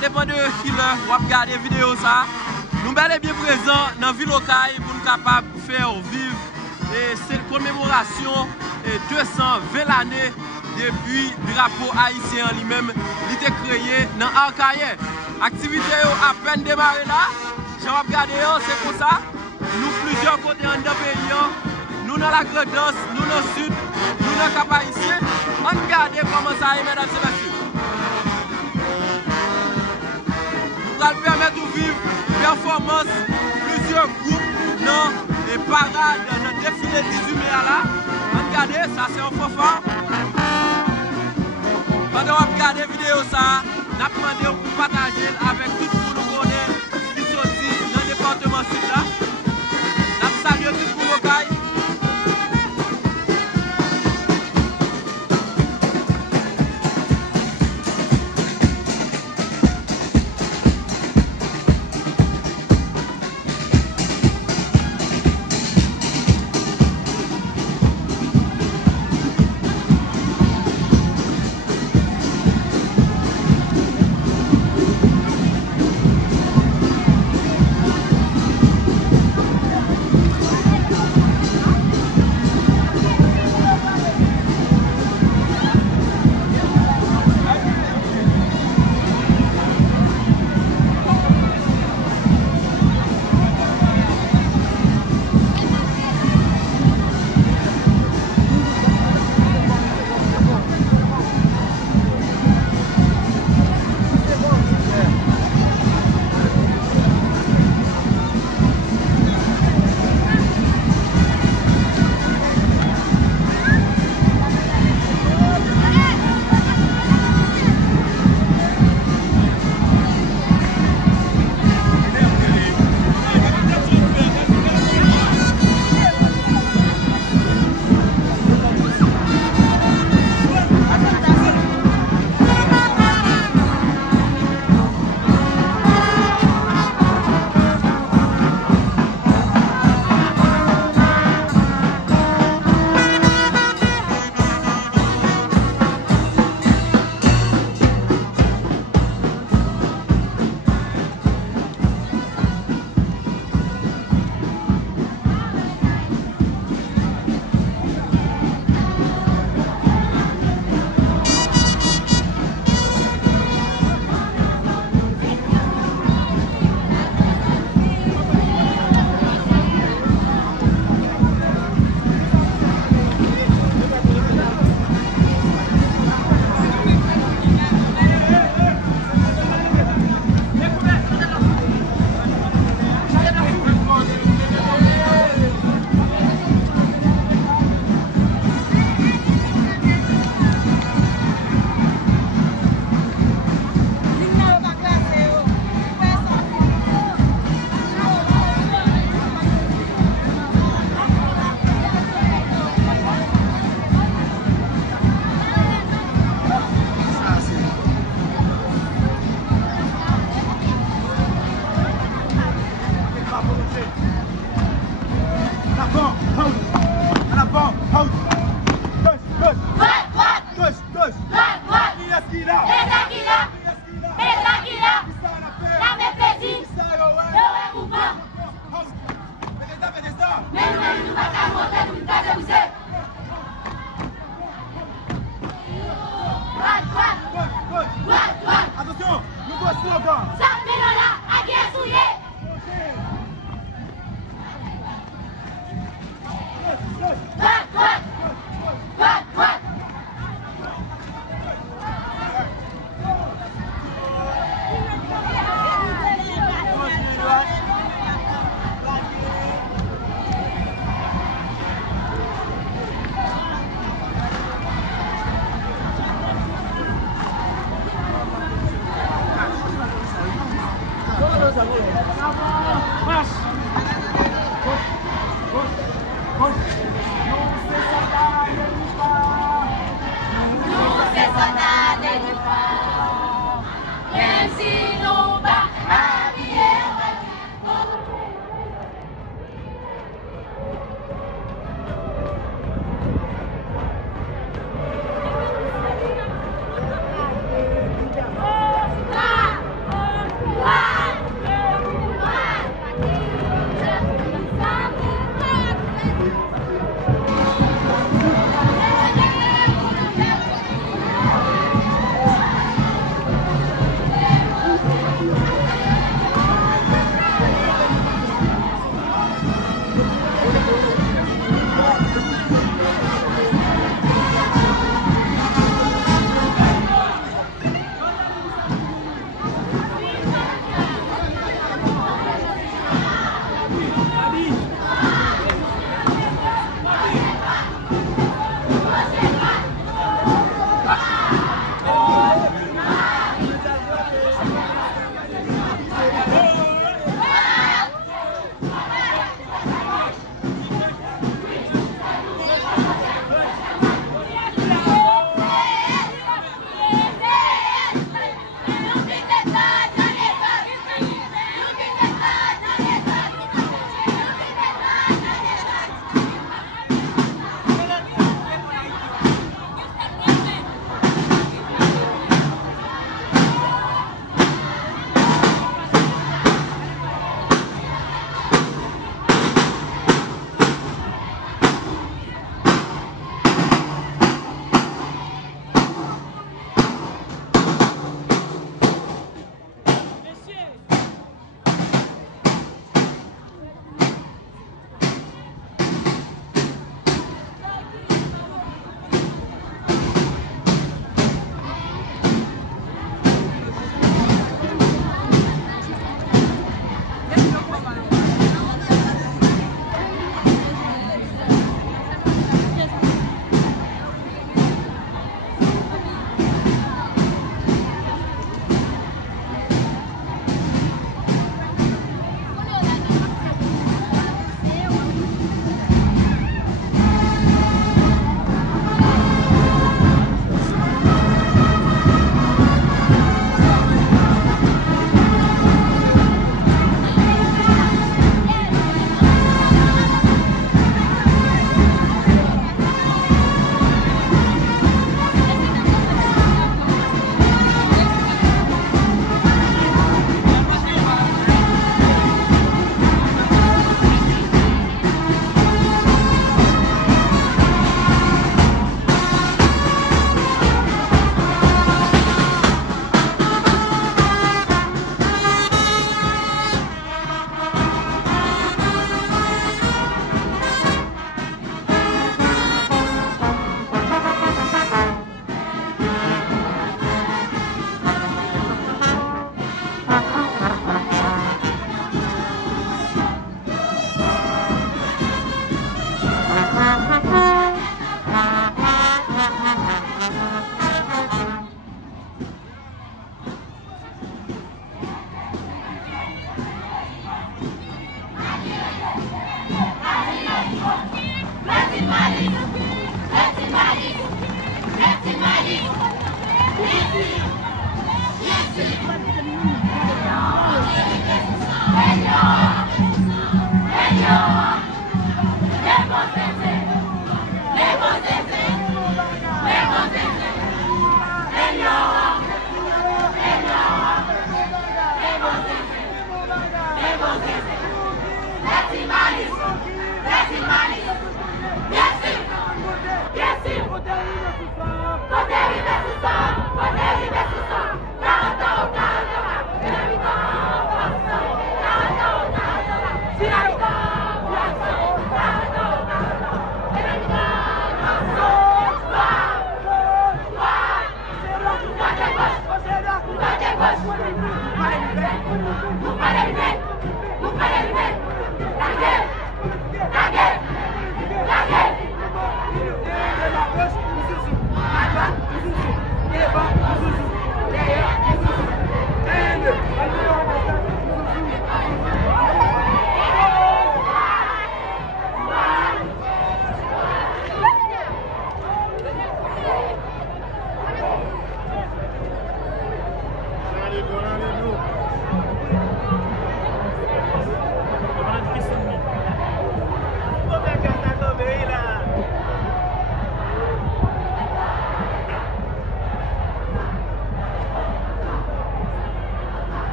Ça dépend de qui vous regardez la vidéo. Ça. Nous sommes bien présents dans la ville locale pour nous capables de faire vivre cette commémoration 220 années depuis le drapeau haïtien lui-même il était créé dans Arcaïen. L'activité a à peine démarré là. Je vais regarder, c'est pour ça. Nous plusieurs côtés dans le pays. Nous dans la Grandance, nous dans le sud, nous dans le Cap Haïtien. On regarde comment ça est, mesdames et messieurs. Nous allons permettre de vivre performance, plusieurs groupes dans les parades, dans le défilé 18 mai là. Regardez, ça c'est un fanfare. Pendant qu'on regarde la vidéo, ça, nous avons demandé pour partager avec tout le monde qui sortit dans le département sud là. Nous avons salué tout le monde local.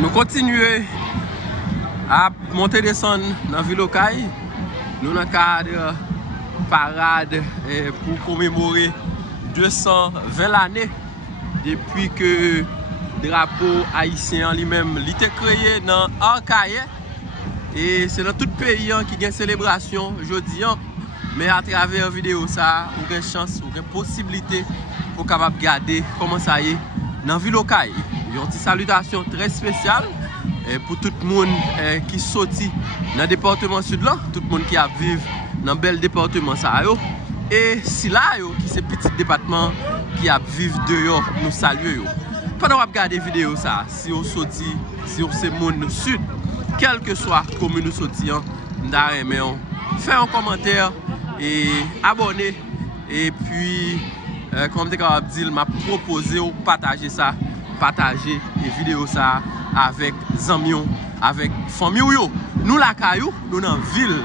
Nous continuons à monter descendre dans la ville Okaï. Nous dans le cadre parade pour commémorer 220 l'année depuis que le drapeau haïtien lui-même a été créé dans Arcaïe. Et c'est dans tout le pays qui a une célébration aujourd'hui. Mais à travers la vidéo, ça, vous avez une chance, vous avez une possibilité pour capable regarder comment ça y est dans la ville Okaï. Une petite salutation très spéciale pour tout le monde qui sorti dans le département sud là, tout le monde qui a vécu dans le bel département ça. Et si là, qui c'est petit département qui a vécu dehors, nous saluons. Pendant que vous regardez la vidéo, ça, si vous sorti, si vous c'est monde sud, quel que soit la commune nous sorti, faites un commentaire et abonnez. Et puis, comme je dis, m'a proposé de partager ça, partager les vidéos ça avec les amis, avec la famille. Nous, la caillou, nous dans la ville.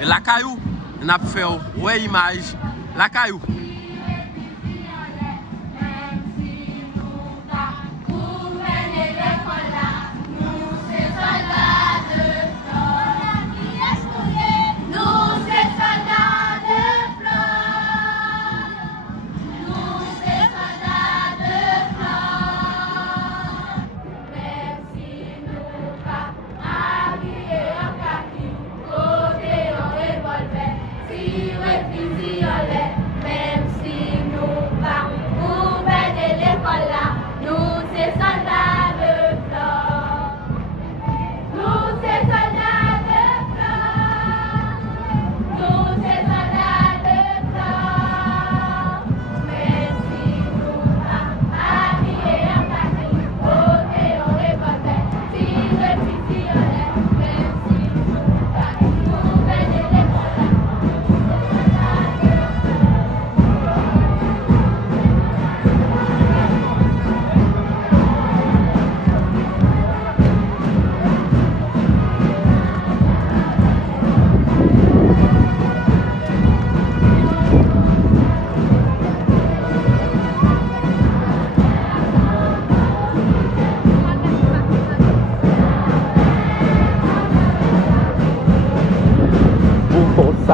Et la caillou, nous avons fait une image. La caillou. Man.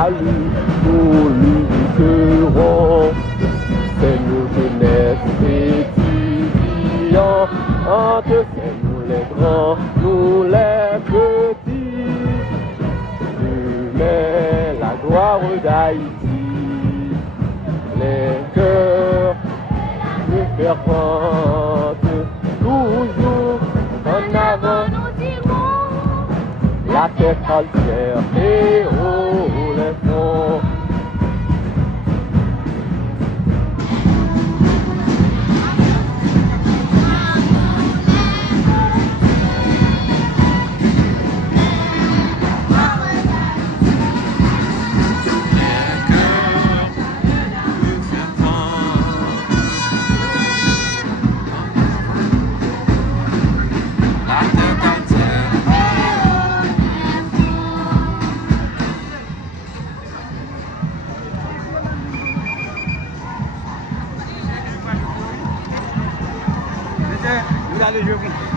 salut, nous lutterons. C'est nous jeunesse étudiants, c'est nous les grands, nous les petits. Mais la gloire d'Haïti, les cœurs nous ferventent, toujours en avant. La tête altière et haut les fonds. Allez, je vais.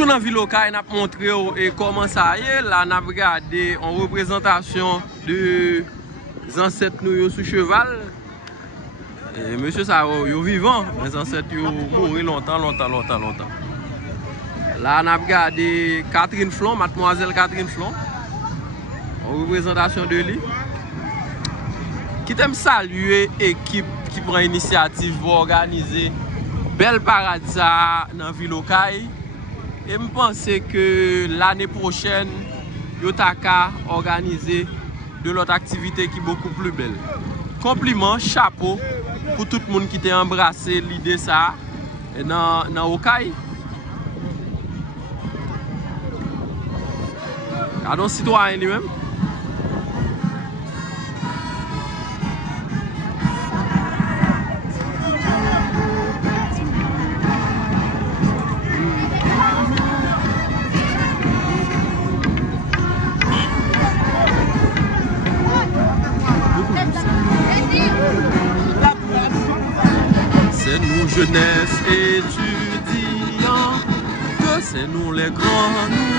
Toujours dans la ville locale, on a montré comment ça y est. Là, on a regardé en représentation de ancêtres nous sous cheval. Et monsieur ça, yo vivant. Les ancêtres ont mouru longtemps. Là, on a regardé Catherine Flon, mademoiselle Catherine Flon, en représentation de lui. Qui t'aime saluer l'équipe qui prend l'initiative pour organiser bel paradis dans la ville locale. Et je pense que l'année prochaine, Yotaka organiser de l'autre activité qui est beaucoup plus belle. Compliment, chapeau pour tout le monde qui t'a embrassé l'idée ça dans Okaï. Regardons citoyen lui-même. C'est nous jeunesse étudiants, que c'est nous les grands.